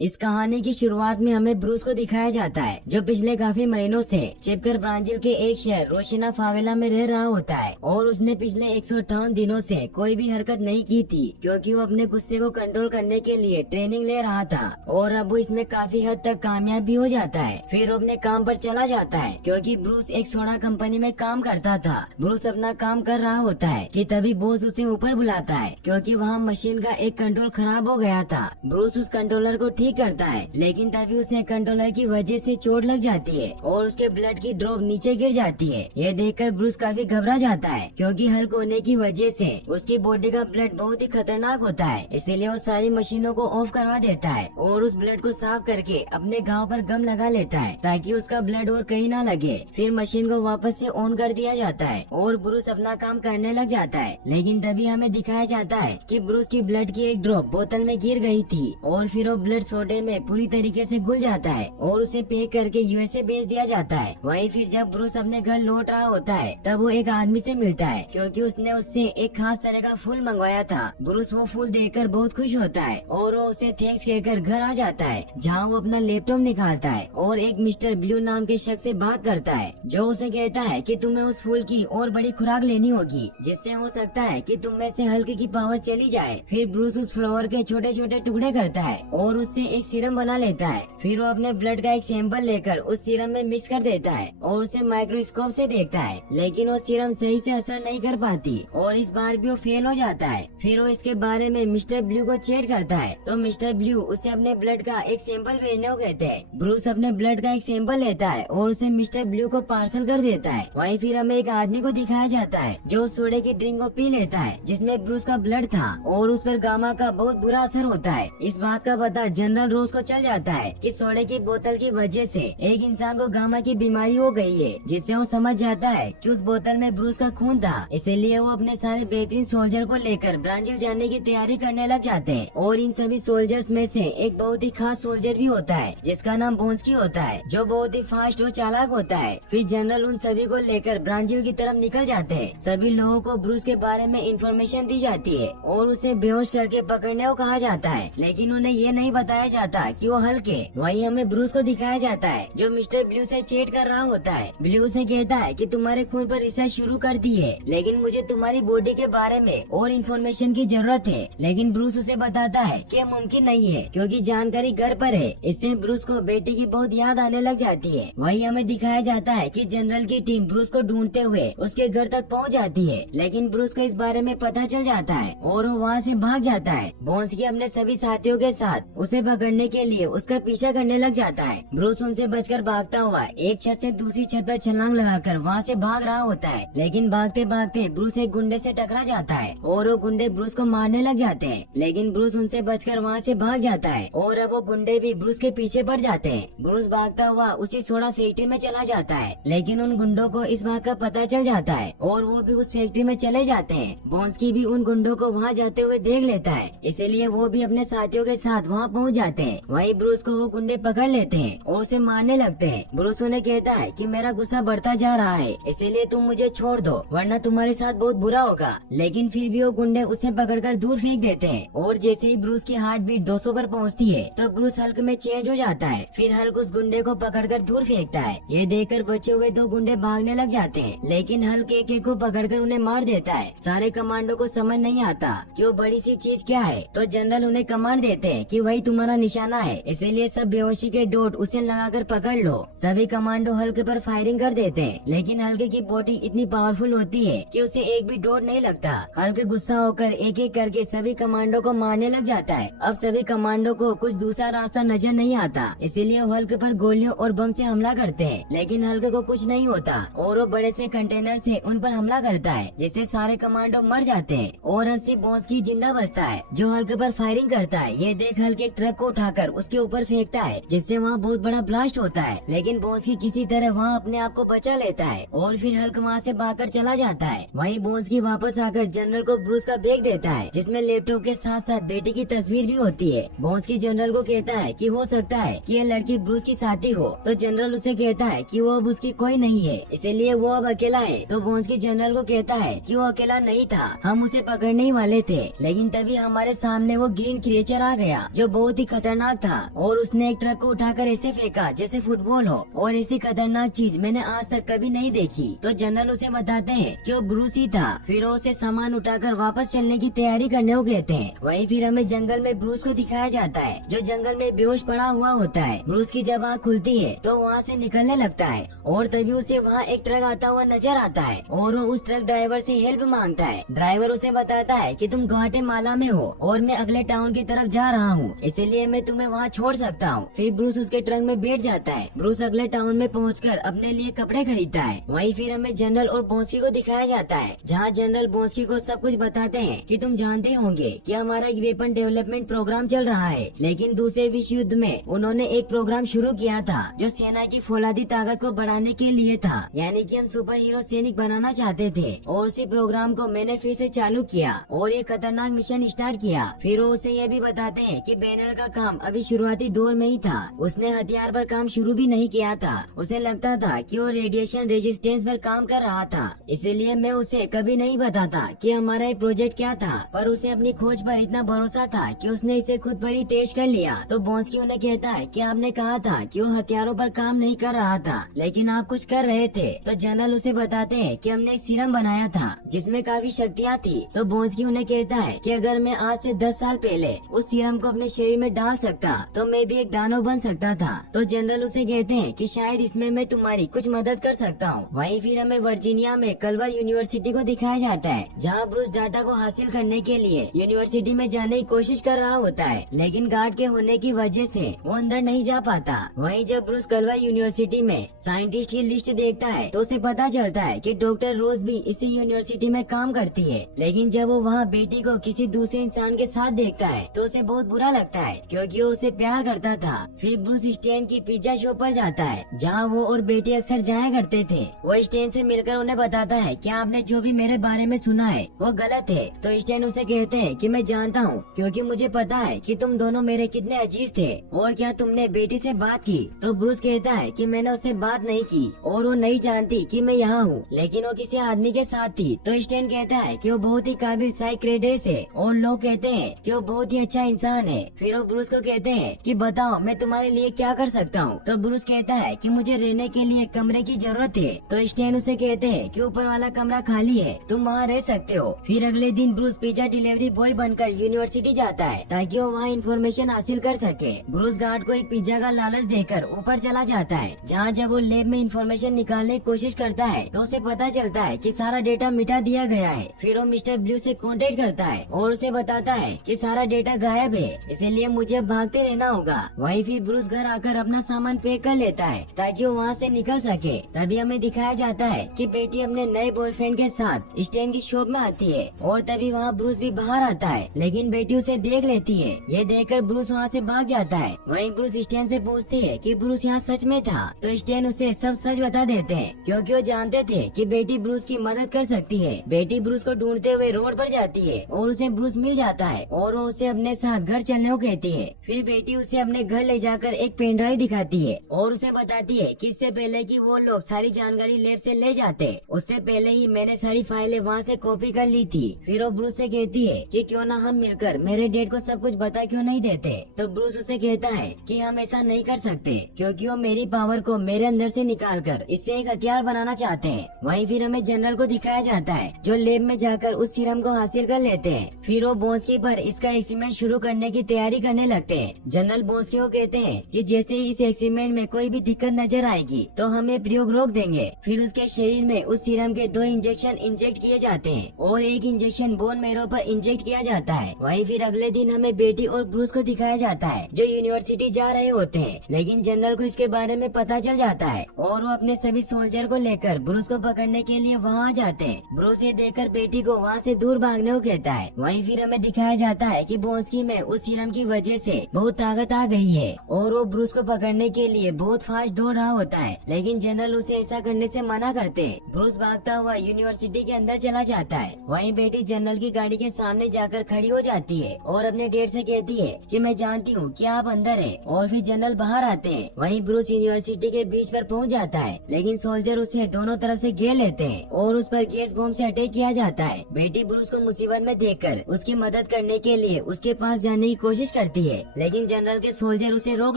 इस कहानी की शुरुआत में हमें ब्रूस को दिखाया जाता है, जो पिछले काफी महीनों से छिपकर ब्राजील के एक शहर रोशिना फावेला में रह रहा होता है और उसने पिछले 158 दिनों से कोई भी हरकत नहीं की थी, क्योंकि वो अपने गुस्से को कंट्रोल करने के लिए ट्रेनिंग ले रहा था और अब वो इसमें काफी हद तक कामयाब भी हो जाता है। फिर वो अपने काम पर चला जाता है, क्योंकि ब्रूस एक सोडा कंपनी में काम करता था। ब्रूस अपना काम कर रहा होता है कि तभी बॉस उसे ऊपर बुलाता है, क्योंकि वहाँ मशीन का एक कंट्रोल खराब हो गया था। ब्रूस उस कंट्रोलर को ठीक करता है, लेकिन तभी उसे कंट्रोलर की वजह से चोट लग जाती है और उसके ब्लड की ड्रॉप नीचे गिर जाती है। यह देखकर ब्रूस काफी घबरा जाता है, क्योंकि हल्क होने की वजह से उसकी बॉडी का ब्लड बहुत ही खतरनाक होता है। इसीलिए वो सारी मशीनों को ऑफ करवा देता है और उस ब्लड को साफ करके अपने घाव पर गम लगा लेता है, ताकि उसका ब्लड और कहीं ना लगे। फिर मशीन को वापस से ऑन कर दिया जाता है और ब्रूस अपना काम करने लग जाता है। लेकिन तभी हमें दिखाया जाता है कि ब्रूस की ब्लड की एक ड्रॉप बोतल में गिर गई थी और फिर वो ब्लड सोडे में पूरी तरीके से घुल जाता है और उसे पैक करके यूएसए भेज दिया जाता है। वहीं फिर जब ब्रूस अपने घर लौट रहा होता है, तब वो एक आदमी से मिलता है, क्योंकि उसने उससे एक खास तरह का फूल मंगवाया था। ब्रूस वो फूल देखकर बहुत खुश होता है और वो उसे थैंक्स कहकर घर आ जाता है, जहाँ वो अपना लैपटॉप निकालता है और एक मिस्टर ब्लू नाम के शख्स से बात करता है, जो उसे कहता है कि तुम्हें उस फूल की और बड़ी खुराक लेनी होगी, जिससे हो सकता है कि तुम में से हल्क की पावर चली जाए। फिर ब्रूस उस फ्लावर के छोटे छोटे टुकड़े करता है और उससे एक सीरम बना लेता है। फिर वो अपने ब्लड का एक सैंपल लेकर उस सीरम में मिक्स कर देता है और उसे माइक्रोस्कोप से देखता है, लेकिन वो सीरम सही से असर नहीं कर पाती और इस बार भी वो फेल हो जाता है। फिर वो इसके बारे में मिस्टर ब्लू को चेट करता है, तो मिस्टर ब्लू उसे अपने ब्लड का एक सैंपल भेजने को कहते हैं। ब्रूस अपने ब्लड का एक सैंपल लेता है और उसे मिस्टर ब्लू को पार्सल कर देता है। वहीं फिर हमें एक आदमी को दिखाया जाता है, जो सोडे की ड्रिंक को पी लेता है, जिसमें ब्रूस का ब्लड था और उस पर गामा का बहुत बुरा असर होता है। इस बात का पता जनरल रोज को चल जाता है कि सोडे की बोतल की वजह से एक इंसान को गामा की बीमारी हो गई है, जिससे वो समझ जाता है कि उस बोतल में ब्रूस का खून था। इसीलिए वो अपने सारे बेहतरीन सोल्जर को लेकर ब्राजील जाने की तैयारी करने लग जाते हैं और इन सभी सोल्जर्स में से एक बहुत ही खास सोल्जर भी होता है, जिसका नाम बोन्स्की होता है, जो बहुत ही फास्ट और चालाक होता है। फिर जनरल उन सभी को लेकर ब्राजील की तरफ निकल जाते हैं। सभी लोगों को ब्रूस के बारे में इंफॉर्मेशन दी जाती है और उसे बेहोश करके पकड़ने को कहा जाता है, लेकिन उन्हें ये नहीं बताया जाता कि वो हल्क है। वहीं हमें ब्रूस को दिखाया जाता है, जो मिस्टर ब्लू से चेट कर रहा होता है। ब्लू से कहता है कि तुम्हारे खून पर रिसर्च शुरू कर दी है, लेकिन मुझे तुम्हारी बॉडी के बारे में और इन्फॉर्मेशन की जरूरत है। लेकिन ब्रूस उसे बताता है कि मुमकिन नहीं है, क्योंकि जानकारी घर पर है। इससे ब्रूस को बेटी की बहुत याद आने लग जाती है। वहीं हमें दिखाया जाता है कि जनरल की टीम ब्रूस को ढूंढते हुए उसके घर तक पहुंच जाती है, लेकिन ब्रूस को इस बारे में पता चल जाता है और वो वहाँ से भाग जाता है। बोन्स्की अपने सभी साथियों के साथ उसे पकड़ने के लिए उसका पीछा करने लग जाता है। ब्रूस उनसे बचकर भागता हुआ एक छत से दूसरी छत पर छलांग लगाकर वहाँ से भाग रहा होता है, लेकिन भागते भागते ब्रूस एक गुंडे से टकरा जाता है और वो गुंडे ब्रूस को मारने लग जाते हैं, लेकिन ब्रूस उनसे बचकर वहाँ से भाग जाता है और अब वो गुंडे भी ब्रूस के पीछे पड़ जाते हैं। ब्रूस भागता हुआ उसी सोडा फैक्ट्री में चला जाता है, लेकिन उन गुंडों को इस बात का पता चल जाता है और वो भी उस फैक्ट्री में चले जाते हैं। बोन्स्की भी उन गुंडों को वहाँ जाते हुए देख लेता है, इसीलिए वो भी अपने साथियों के साथ वहाँ पहुँच जाते हैं। वहीं ब्रूस को वो गुंडे पकड़ लेते हैं और उसे मारने लगते हैं। ब्रूस उन्हें कहता है कि मेरा गुस्सा बढ़ता जा रहा है, इसीलिए तुम मुझे छोड़ दो, वरना तुम्हारे साथ बहुत बुरा होगा। लेकिन फिर भी वो गुंडे उसे पकड़कर दूर फेंक देते हैं और जैसे ही ब्रूस की हार्ट बीट 200 पर पहुंचती है, तो ब्रूस हल्क में चेंज हो जाता है। फिर हल्क उस गुंडे को पकड़कर दूर फेंकता है। ये देखकर बचे हुए दो गुंडे भागने लग जाते हैं, लेकिन हल्क एक एक को पकड़कर उन्हें मार देता है। सारे कमांडो को समझ नहीं आता कि वो बड़ी सी चीज क्या है, तो जनरल उन्हें कमांड देते हैं कि वही तुम्हारा निशाना है, इसीलिए सब बेहोशी के डोट उसे लगाकर पकड़ लो। सभी कमांडो हल्क पर फायरिंग कर देते हैं, लेकिन हल्क की बॉडी इतनी पावरफुल होती है कि उसे एक भी डोट नहीं लगता। हल्क गुस्सा होकर एक एक करके सभी कमांडो को मारने लग जाता है। अब सभी कमांडो को कुछ दूसरा रास्ता नजर नहीं आता, इसीलिए हल्क पर गोलियों और बम से हमला करते हैं, लेकिन हल्क को कुछ नहीं होता और वो बड़े से कंटेनर से उन पर हमला करता है, जिससे सारे कमांडो मर जाते हैं और अब सिर्फ बोन्स्की जिंदा बचता है, जो हल्क पर फायरिंग करता है। ये देख हल्क एक ट्रक को उठाकर उसके ऊपर फेंकता है, जिससे वहाँ बहुत बड़ा ब्लास्ट होता है, लेकिन बोन्स्की किसी तरह वहाँ अपने आप को बचा लेता है और फिर हल्क वहाँ से भागकर चला जाता है। वहीं बोन्स्की वापस आकर जनरल को ब्रूस का बैग देता है, जिसमें लैपटॉप के साथ साथ बेटी की तस्वीर भी होती है। बोन्स्की जनरल को कहता है कि हो सकता है कि यह लड़की ब्रूस की साथी हो, तो जनरल उसे कहता है कि वो अब उसकी कोई नहीं है, इसीलिए वो अब अकेला है। तो बोन्स्की जनरल को कहता है कि वो अकेला नहीं था, हम उसे पकड़ने ही वाले थे, लेकिन तभी हमारे सामने वो ग्रीन क्रिएचर आ गया, जो बहुत ही खतरनाक था और उसने एक ट्रक को उठाकर ऐसे फेंका जैसे फुटबॉल हो, और ऐसी खतरनाक चीज मैंने आज तक कभी नहीं देखी। तो जनरल उसे बताते हैं कि वो ब्रूस ही था। फिर वो उसे सामान उठाकर वापस चलने की तैयारी करने को कहते हैं। वहीं फिर हमें जंगल में ब्रूस को दिखाया जाता है जो जंगल में बेहोश पड़ा हुआ होता है। ब्रूस की जब आँख खुलती है तो वहाँ से निकलने लगता है और तभी उसे वहाँ एक ट्रक आता हुआ नजर आता है और वो उस ट्रक ड्राइवर से हेल्प मांगता है। ड्राइवर उसे बताता है कि तुम ग्वाटेमाला में हो और मैं अगले टाउन की तरफ जा रहा हूँ, इसीलिए मैं तुम्हें वहाँ छोड़ सकता हूँ। फिर ब्रूस उसके ट्रक में बैठ जाता है। ब्रूस अगले टाउन में पहुंचकर अपने लिए कपड़े खरीदता है। वहीं फिर हमें जनरल और बॉन्स्की को दिखाया जाता है जहाँ जनरल बॉन्स्की को सब कुछ बताते हैं कि तुम जानते होंगे कि हमारा एक वेपन डेवलपमेंट प्रोग्राम चल रहा है, लेकिन दूसरे विश्व युद्ध में उन्होंने एक प्रोग्राम शुरू किया था जो सेना की फौलादी ताकत को बढ़ाने के लिए था, यानी कि हम सुपर हीरो सैनिक बनाना चाहते थे और उसी प्रोग्राम को मैंने फिर से चालू किया और ये खतरनाक मिशन स्टार्ट किया। फिर वो उसे ये भी बताते हैं कि बैनर का काम अभी शुरुआती दौर में ही था, उसने हथियार पर काम शुरू भी नहीं किया था। उसे लगता था कि वो रेडिएशन रेजिस्टेंस पर काम कर रहा था, इसीलिए मैं उसे कभी नहीं बताता कि हमारा ये प्रोजेक्ट क्या था, पर उसे अपनी खोज पर इतना भरोसा था कि उसने इसे खुद पर ही टेस्ट कर लिया। तो बॉन्स्की उन्हें कहता है कि आपने कहा था कि वो हथियारों पर काम नहीं कर रहा था, लेकिन आप कुछ कर रहे थे। तो जनरल उसे बताते हैं कि हमने एक सीरम बनाया था जिसमें काफी शक्तियाँ थी। तो बॉन्स्की उन्हें कहता है कि अगर मैं आज से 10 साल पहले उस सीरम को अपने शरीर में डाल सकता तो मैं भी एक दानव बन सकता था। तो जनरल उसे कहते हैं कि शायद इसमें मैं तुम्हारी कुछ मदद कर सकता हूँ। वहीं फिर हमें वर्जीनिया में कल्वर यूनिवर्सिटी को दिखाया जाता है जहाँ ब्रूस डाटा को हासिल करने के लिए यूनिवर्सिटी में जाने की कोशिश कर रहा होता है, लेकिन गार्ड के होने की वजह से वो अंदर नहीं जा पाता। वहीं जब ब्रूस कल्वर यूनिवर्सिटी में साइंटिस्ट की लिस्ट देखता है तो उसे पता चलता है कि डॉक्टर रोज भी इसी यूनिवर्सिटी में काम करती है, लेकिन जब वो वहाँ बेटी को किसी दूसरे इंसान के साथ देखता है तो उसे बहुत बुरा लगता है क्योंकि वो उसे प्यार करता था। फिर ब्रूस स्टेन की पिज्जा शॉप पर जाता है जहाँ वो और बेटी अक्सर जाया करते थे। वो स्टेन से मिलकर उन्हें बताता है कि आपने जो भी मेरे बारे में सुना है वो गलत है। तो स्टेन उसे कहते हैं कि मैं जानता हूँ क्योंकि मुझे पता है कि तुम दोनों मेरे कितने अजीज थे। और क्या तुमने बेटी से बात की? तो ब्रूस कहता है कि मैंने उससे बात नहीं की और वो नहीं जानती कि मैं यहाँ हूँ, लेकिन वो किसी आदमी के साथ थी। तो स्टेन कहता है कि वो बहुत ही काबिल साइकियाट्रिस्ट है और लोग कहते हैं कि वो बहुत ही अच्छा इंसान है। फिर वो ब्रूस को कहते हैं कि बताओ मैं तुम्हारे लिए क्या कर सकता हूँ। तो ब्रूस कहता है कि मुझे रहने के लिए कमरे की जरूरत है। तो स्टेन उसे कहते हैं कि ऊपर वाला कमरा खाली है, तुम वहाँ रह सकते हो। फिर अगले दिन ब्रूस पिज्जा डिलीवरी बॉय बनकर यूनिवर्सिटी जाता है ताकि वो वहाँ इन्फॉर्मेशन हासिल कर सके। ब्रूस गार्ड को एक पिज्जा का लालच देकर ऊपर चला जाता है जहाँ जब वो लैब में इन्फॉर्मेशन निकालने की कोशिश करता है तो उसे पता चलता है कि सारा डेटा मिटा दिया गया है। फिर वो मिस्टर ब्लू से कांटेक्ट करता है और उसे बताता है कि सारा डेटा गायब है, इसीलिए मुझे भागते रहना होगा। वहीं फिर ब्रूस घर आकर अपना सामान पैक कर लेता है ताकि वो वहाँ से निकल सके। तभी हमें दिखाया जाता है कि बेटी अपने नए बॉयफ्रेंड के साथ स्टेन की शॉप में आती है और तभी वहाँ ब्रूस भी बाहर आता है, लेकिन बेटी उसे देख लेती है। ये देखकर ब्रूस वहाँ से भाग जाता है। वहीं ब्रूस स्टेन से पूछती है कि ब्रूस यहाँ सच में था। तो स्टेन उसे सब सच बता देते हैं क्योंकि वो जानते थे कि बेटी ब्रूस की मदद कर सकती है। बेटी ब्रूस को ढूंढते हुए रोड पर जाती है और उसे ब्रूस मिल जाता है और वो उसे अपने साथ घर चलने को कहती है। फिर बेटी उसे अपने घर ले जाकर एक पेन ड्राइव दिखाती है और उसे बताती है कि इससे पहले कि वो लोग सारी जानकारी लैब से ले जाते उससे पहले ही मैंने सारी फाइलें वहाँ से कॉपी कर ली थी। फिर वो ब्रूस से कहती है कि क्यों ना हम मिलकर मेरे डैड को सब कुछ बता क्यों नहीं देते। तो ब्रूस उसे कहता है कि हम ऐसा नहीं कर सकते क्योंकि वो मेरी पावर को मेरे अंदर से निकाल कर इससे एक हथियार बनाना चाहते हैं। वहीं फिर हमें जनरल को दिखाया जाता है जो लैब में जाकर उस सीरम को हासिल कर लेते हैं। फिर वो बॉन्स्की पर इसका एक्सपेरिमेंट शुरू करने की तैयारी करने लगते हैं। जनरल बॉन्स्की को कहते हैं कि जैसे ही इस एक्सपेरिमेंट में कोई भी दिक्कत नजर आएगी तो हमें प्रयोग रोक देंगे। फिर उसके शरीर में उस सीरम के 2 इंजेक्शन इंजेक्ट किए जाते हैं और एक इंजेक्शन बोन मैरो पर इंजेक्ट किया जाता है। वहीं फिर अगले दिन हमें बेटी और ब्रूस को दिखाया जाता है जो यूनिवर्सिटी जा रहे होते हैं, लेकिन जनरल को इसके बारे में पता चल जाता है और वो अपने सभी सोल्जर को लेकर ब्रूस को पकड़ने के लिए वहाँ जाते हैं। ब्रूस ये देखकर बेटी को वहाँ से दूर भागने को कहता है। वहीं फिर हमें दिखाया जाता है कि बॉन्स्की में उस सीरम की वजह से बहुत ताकत आ गई है और वो ब्रूस को पकड़ने के लिए बहुत फास्ट दौड़ रहा होता है, लेकिन जनरल उसे ऐसा करने से मना करते हैं। ब्रूस भागता हुआ यूनिवर्सिटी के अंदर चला जाता है। वहीं बेटी जनरल की गाड़ी के सामने जाकर खड़ी हो जाती है और अपने डैड से कहती है कि मैं जानती हूँ कि आप अंदर हैं। और फिर जनरल बाहर आते हैं। वहीं ब्रूस यूनिवर्सिटी के बीच पर पहुँच जाता है, लेकिन सोल्जर उसे दोनों तरफ से घेर लेते हैं और उस पर गैस बॉम्ब से अटैक किया जाता है। बेटी ब्रूस को मुसीबत में देखकर उसकी मदद करने के लिए उसके पास जाने की कोशिश करती जाती है, लेकिन जनरल के सोल्जर उसे रोक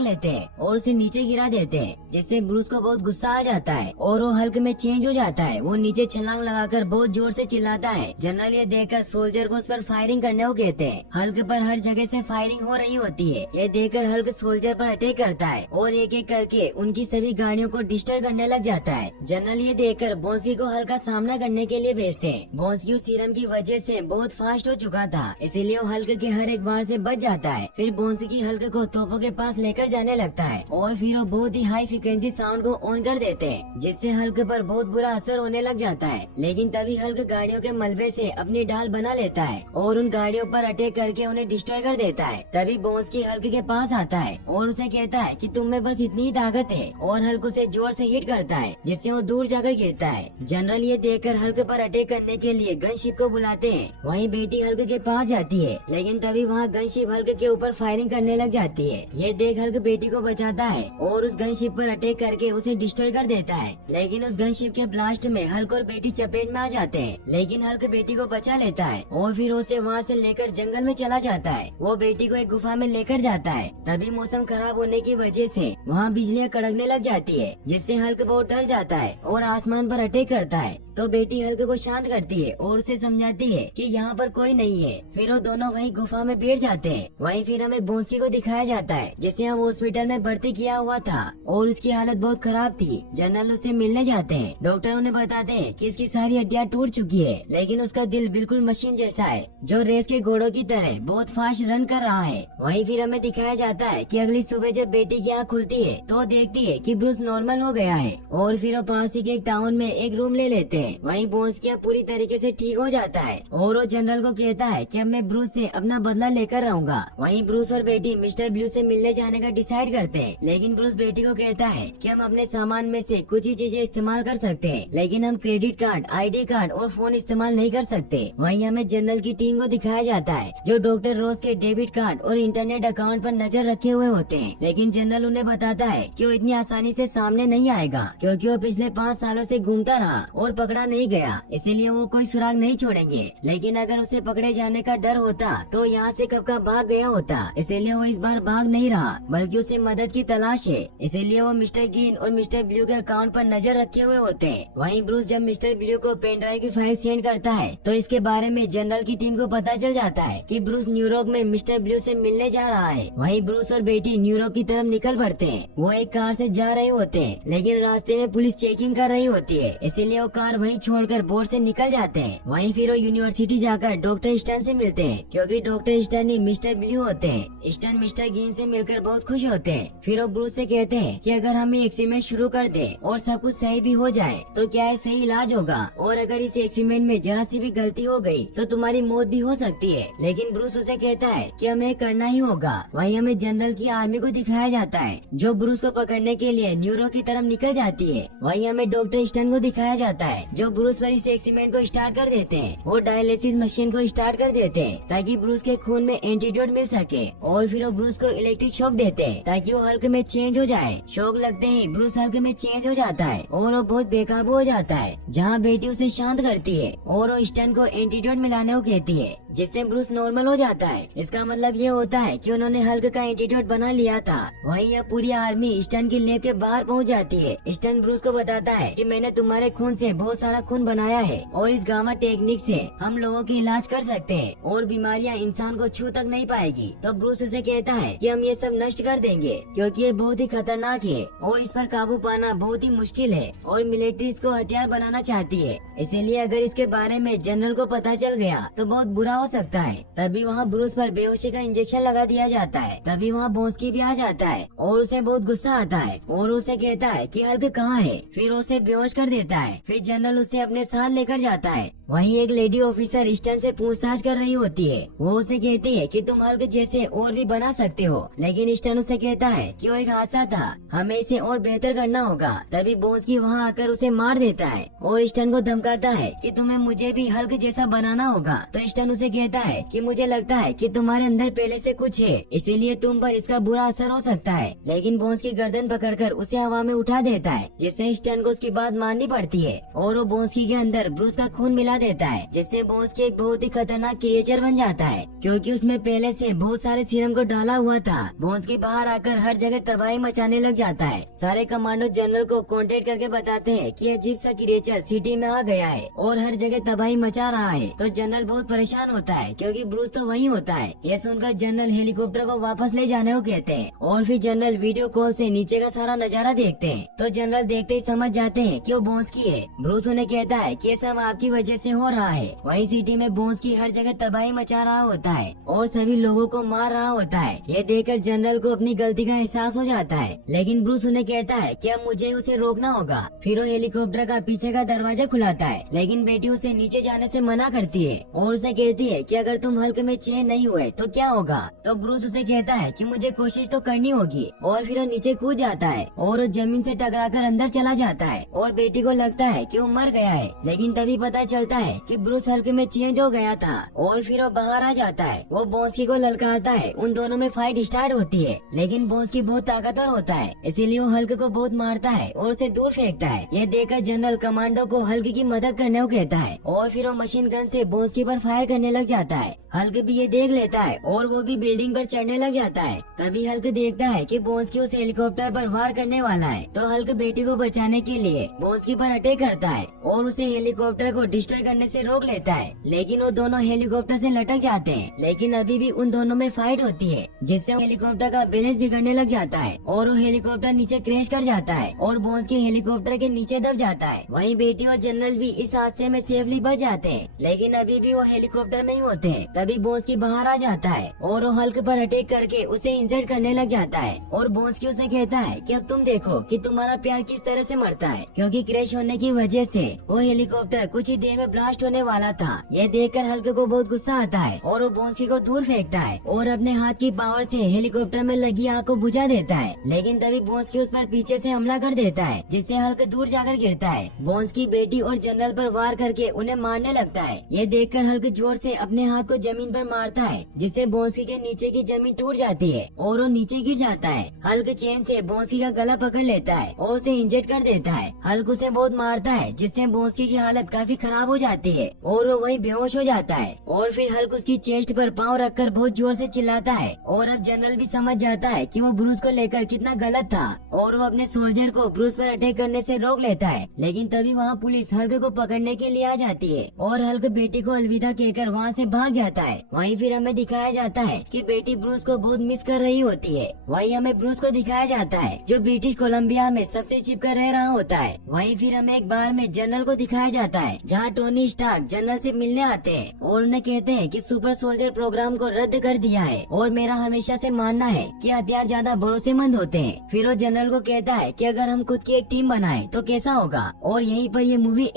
लेते हैं और उसे नीचे गिरा देते हैं, जिससे ब्रूस को बहुत गुस्सा आ जाता है और वो हल्क में चेंज हो जाता है। वो नीचे छलांग लगाकर बहुत जोर से चिल्लाता है। जनरल ये देखकर सोल्जर को उस पर फायरिंग करने को कहते हैं। हल्क पर हर जगह से फायरिंग हो रही होती है। ये देखकर हल्क सोल्जर पर अटैक करता है और एक एक करके उनकी सभी गाड़ियों को डिस्ट्रॉय करने लग जाता है। जनरल ये देखकर बोंस्की को हल्क का सामना करने के लिए भेजते हैं। बोंस्की उस सीरम की वजह से बहुत फास्ट हो चुका था, इसीलिए वो हल्क के हर एक बार से बच जाता है। फिर बोंस्की हल्क को तोपों के पास लेकर जाने लगता है और फिर वो बहुत ही हाई फ्रिक्वेंसी साउंड को ऑन कर देते हैं, जिससे हल्क पर बहुत बुरा असर होने लग जाता है। लेकिन तभी हल्क गाड़ियों के मलबे से अपनी ढाल बना लेता है और उन गाड़ियों पर अटैक करके उन्हें डिस्ट्रॉय कर देता है। तभी बोंस्की हल्क के पास आता है और उसे कहता है कि तुम में बस इतनी ही ताकत है, और हल्क उसे जोर से हिट करता है, जिससे वो दूर जाकर गिरता है। जनरल ये देखकर हल्क पर अटैक करने के लिए गनशिप को बुलाते हैं। वहीं बेटी हल्क के पास जाती है, लेकिन तभी वहाँ गनशिप हल्क के ऊपर फायरिंग करने लग जाती है। ये देख हल्क बेटी को बचाता है और उस गनशिप पर अटैक करके उसे डिस्ट्रॉय कर देता है। लेकिन उस गनशिप के ब्लास्ट में हल्क और बेटी चपेट में आ जाते हैं, लेकिन हल्क बेटी को बचा लेता है और फिर उसे वहाँ से लेकर जंगल में चला जाता है। वो बेटी को एक गुफा में लेकर जाता है। तभी मौसम खराब होने की वजह से वहाँ बिजलियाँ कड़कने लग जाती है, जिससे हल्क बहुत डर जाता है और आसमान पर अटैक करता है। तो बेटी हल्क को शांत करती है और उसे समझाती है कि यहाँ पर कोई नहीं है। फिर वो दोनों वहीं गुफा में बैठ जाते हैं। वहीं फिर हमें बोंस्की को दिखाया जाता है, जिसे हम हॉस्पिटल में भर्ती किया हुआ था और उसकी हालत बहुत खराब थी। जनरल उससे मिलने जाते हैं। डॉक्टर उन्हें बताते हैं कि इसकी सारी हड्डियाँ टूट चुकी है, लेकिन उसका दिल बिल्कुल मशीन जैसा है, जो रेस के घोड़ों की तरह बहुत फास्ट रन कर रहा है। वहीं फिर हमें दिखाया जाता है कि अगली सुबह जब बेटी की आँख खुलती है तो देखती है कि ब्रूस नॉर्मल हो गया है और फिर वो पास ही के एक टाउन में एक रूम ले लेते हैं। वहीं बोंस्की पूरी तरीके से ठीक हो जाता है और वो जनरल को कहता है कि अब मैं ब्रूस से अपना बदला लेकर रहूंगा। वहीं ब्रूस और बेटी मिस्टर ब्लू से मिलने जाने का डिसाइड करते हैं, लेकिन ब्रूस बेटी को कहता है कि हम अपने सामान में से कुछ ही चीजें इस्तेमाल कर सकते हैं, लेकिन हम क्रेडिट कार्ड, ID कार्ड और फोन इस्तेमाल नहीं कर सकते। वहीं हमें जनरल की टीम को दिखाया जाता है, जो डॉक्टर रोज के डेबिट कार्ड और इंटरनेट अकाउंट पर नजर रखे हुए होते हैं। लेकिन जनरल उन्हें बताता है कि वो इतनी आसानी से सामने नहीं आएगा, क्योंकि वो पिछले 5 सालों से घूमता रहा और पकड़ा नहीं गया, इसीलिए वो कोई सुराग नहीं छोड़ेंगे। लेकिन अगर उसे पकड़े जाने का डर होता तो यहाँ से कब का भाग गया होता, इसीलिए वो इस बार भाग नहीं रहा, बल्कि उसे मदद की तलाश है। इसीलिए वो मिस्टर ग्रीन और मिस्टर ब्लू के अकाउंट पर नजर रखे हुए होते हैं। वहीं ब्रूस जब मिस्टर ब्लू को पेन ड्राइव की फाइल सेंड करता है तो इसके बारे में जनरल की टीम को पता चल जाता है कि ब्रूस न्यूयॉर्क में मिस्टर ब्लू से मिलने जा रहा है। वहीं ब्रूस और बेटी न्यूयॉर्क की तरफ निकल पड़ते हैं। वो एक कार से जा रहे होते हैं, लेकिन रास्ते में पुलिस चेकिंग कर रही होती है, इसीलिए वो कार वहीं छोड़कर बोर्ड से निकल जाते हैं। वहीं फिर वो यूनिवर्सिटी जाकर डॉक्टर स्टन से मिलते हैं, क्योंकि डॉक्टर स्टन ही मिस्टर ब्लू होते हैं। स्टन मिस्टर ग्रीन से मिलकर बहुत खुश होते हैं। फिर वो ब्रूस से कहते हैं कि अगर हम एक्सपेरिमेंट शुरू कर दे और सब कुछ सही भी हो जाए तो क्या है सही इलाज होगा, और अगर इस एक्सपेरिमेंट में जरा सी भी गलती हो गई तो तुम्हारी मौत भी हो सकती है। लेकिन ब्रूस उसे कहता है कि हमें करना ही होगा। वहीं हमें जनरल की आर्मी को दिखाया जाता है, जो ब्रूस को पकड़ने के लिए न्यूयॉर्क की तरफ निकल जाती है। वहीं हमें डॉक्टर स्टन को दिखाया जाता है, जो ब्रूस पर इस एक्सपेरिमेंट को स्टार्ट कर देते हैं। वो डायलिसिस मशीन को स्टार्ट कर देते हैं ताकि ब्रूस के खून में एंटीडोट मिल सके, और फिर वो ब्रूस को इलेक्ट्रिक शॉक देते हैं ताकि वो हल्क में चेंज हो जाए। शॉक लगते ही ब्रूस हल्क में चेंज हो जाता है और वो बहुत बेकाबू हो जाता है, जहाँ बेटी उसे शांत करती है और वो स्टन को एंटीडोट मिलाने को कहती है, जिससे ब्रूस नॉर्मल हो जाता है। इसका मतलब ये होता है कि उन्होंने हल्क का एंटीडोट बना लिया था। वहीं यह पूरी आर्मी स्टन की लैब के बाहर पहुंच जाती है। स्टन ब्रूस को बताता है कि मैंने तुम्हारे खून से बहुत सारा खून बनाया है और इस गामा टेक्निक से हम लोगों की इलाज कर सकते हैं और बीमारियां इंसान को छू तक नहीं पाएगी। तो ब्रूस उसे कहता है कि हम ये सब नष्ट कर देंगे, क्योंकि ये बहुत ही खतरनाक है और इस पर काबू पाना बहुत ही मुश्किल है, और मिलिट्री इसको हथियार बनाना चाहती है। इसीलिए अगर इसके बारे में जनरल को पता चल गया तो बहुत बुरा हो सकता है। तभी वहाँ ब्रूस पर बेहोशी का इंजेक्शन लगा दिया जाता है। तभी वहाँ बोंस्की भी आ जाता है और उसे बहुत गुस्सा आता है और उसे कहता है कि हल्क कहाँ है। फिर उसे बेहोश कर देता है। फिर जनरल उसे अपने साथ लेकर जाता है। वहीं एक लेडी ऑफिसर स्टन से पूछताछ कर रही होती है। वो उसे कहती है कि तुम हल्क जैसे और भी बना सकते हो, लेकिन स्टन उसे कहता है कि वो एक हादसा था, हमें इसे और बेहतर करना होगा। तभी बोंस्की वहाँ आकर उसे मार देता है और स्टन को धमकाता है कि तुम्हें मुझे भी हल्क जैसा बनाना होगा। तो स्टन उसे कहता है कि मुझे लगता है कि तुम्हारे अंदर पहले से कुछ है, इसीलिए तुम पर इसका बुरा असर हो सकता है। लेकिन बोन्स की गर्दन पकड़कर उसे हवा में उठा देता है, जिससे स्टन को उसकी बात माननी पड़ती है और वो बोन्सकी के अंदर ब्रूस का खून मिला देता है, जिससे बोन्सकी एक बहुत ही खतरनाक क्रिएचर बन जाता है, क्योंकि उसमें पहले से बहुत सारे सीरम को डाला हुआ था। बोन्सकी बाहर आकर हर जगह तबाही मचाने लग जाता है। सारे कमांडो जनरल को कांटेक्ट करके बताते हैं कि अजीब सा क्रिएचर सिटी में आ गया है और हर जगह तबाही मचा रहा है। तो जनरल बहुत परेशान होता है, क्योंकि ब्रूस तो वही होता है। यह सुनकर जनरल हेलीकॉप्टर को वापस ले जाने को कहते हैं और फिर जनरल वीडियो कॉल से नीचे का सारा नजारा देखते हैं। तो जनरल देखते ही समझ जाते हैं कि वो बोन्सकी है। ब्रूस उन्हें कहता है कि ये सब आपकी वजह से हो रहा है। वही सिटी में बोन्सकी हर जगह तबाही मचा रहा होता है और सभी लोगों को मार रहा होता है। ये देखकर जनरल को अपनी गलती का एहसास हो जाता है, लेकिन ब्रूस उन्हें कहता है कि अब मुझे उसे रोकना होगा। फिर वो हेलीकॉप्टर का पीछे का दरवाजा खुलाता है, लेकिन बेटी उसे नीचे जाने से मना करती है और उसे कहती है कि अगर तुम हल्क में चेन नहीं हुए तो क्या होगा। तो ब्रूस उसे कहता है कि मुझे कोशिश तो करनी होगी और फिर वो नीचे कूद जाता है और वो जमीन से टकराकर अंदर चला जाता है और बेटी को लगता है कि वो मर गया है, लेकिन तभी पता चलता है कि ब्रूस हल्क में चेंज हो गया था और फिर वो बाहर आ जाता है। वो बोन्सकी को ललकारता है, उन दोनों में फाइट स्टार्ट होती है, लेकिन बोन्सकी बहुत ताकतवर होता है, इसीलिए वो हल्क को बहुत मारता है और उसे दूर फेंकता है। ये देखकर जनरल कमांडो को हल्क की मदद करने को कहता है और फिर वो मशीन गन से बोन्सकी पर फायर करने लग जाता है। हल्क भी ये देख लेता है और वो भी बिल्डिंग पर चढ़ने लग जाता है। तभी हल्क देखता है कि बोन्सकी उस हेलीकॉप्टर पर वार करने वाला है, तो हल्क बेटी को बचाने के लिए बोन्सकी पर अटैक करता है और उसे हेलीकॉप्टर को डिस्ट्रॉय करने से रोक लेता है, लेकिन वो दोनों हेलीकॉप्टर से लटक जाते हैं। लेकिन अभी भी उन दोनों में फाइट होती है, जिससे हेलीकॉप्टर का बैलेंस बिगड़ने लग जाता है और वो हेलीकॉप्टर नीचे क्रैश कर जाता है और बोन्सकी हेलीकॉप्टर के नीचे दब जाता है। वहीं बेटी और जनरल भी इस हादसे में सेफली बच जाते हैं, लेकिन अभी भी वो हेलीकॉप्टर में ही होते हैं। तभी बोन्सकी बाहर आ जाता है और वो हल्क पर अटैक करके उसे इंजर्ड करने लग जाता है और बोन्सकी उसे कहता है कि अब तुम देखो कि तुम्हारा प्यार किस तरह से मरता है, क्योंकि क्रैश होने की वजह से वो हेलीकॉप्टर कुछ ही देर में ब्लास्ट होने वाला था। यह देखकर हल्क को बहुत गुस्सा आता है और वो बोन्सकी को दूर फेंकता है और अपने हाथ की पावर से हेलीकॉप्टर में लगी आग को बुझा देता है, लेकिन तभी बोन्सकी उस पर पीछे से हमला कर देता है, जिससे हल्क दूर जाकर गिरता है। बोन्सकी बेटी और जनरल पर वार करके उन्हें मारने लगता है। ये देखकर हल्क जोर से अपने हाथ को जमीन पर मारता है, जिससे बोन्सकी के नीचे की जमीन टूट जाती है और वो नीचे गिर जाता है। हल्क चेन से बोन्सकी का गला पकड़ लेता है और उसे इंजर्ड कर देता है। हल्क उसे बहुत मारता है, जिससे बोन्सकी की हालत काफी खराब हो जाती है और वो वही बेहोश हो जाता है और फिर हल्क उसकी चेस्ट पर पाँव रखकर बहुत जोर से चिल्लाता है और अब जनरल भी समझ जाता है कि वो ब्रूस को लेकर कितना गलत था और वो अपने सोल्जर को ब्रूस पर अटैक करने से रोक लेता है। लेकिन तभी वहाँ पुलिस हल्क को पकड़ने के लिए आ जाती है और हल्क बेटी को अलविदा कहकर वहाँ से भाग जाता है। वहीं फिर हमें दिखाया जाता है कि बेटी ब्रूस को बहुत मिस कर रही होती है। वहीं हमें ब्रूस को दिखाया जाता है जो ब्रिटिश कोलंबिया में सबसे छिपकर रह रहा होता है। वहीं फिर हमें एक बार में जनरल को दिखाया जाता है, जहाँ टोनी स्टार्क जनरल से मिलने आते हैं और उन्हें कहते हैं कि सुपर सोल्जर प्रोग्राम को रद्द कर दिया है और मेरा हमेशा से मानना है कि हथियार ज्यादा भरोसेमंद होते हैं। फिर वो जनरल को कहता है कि अगर हम खुद की एक टीम बनाएं तो कैसा होगा, और यहीं पर ये मूवी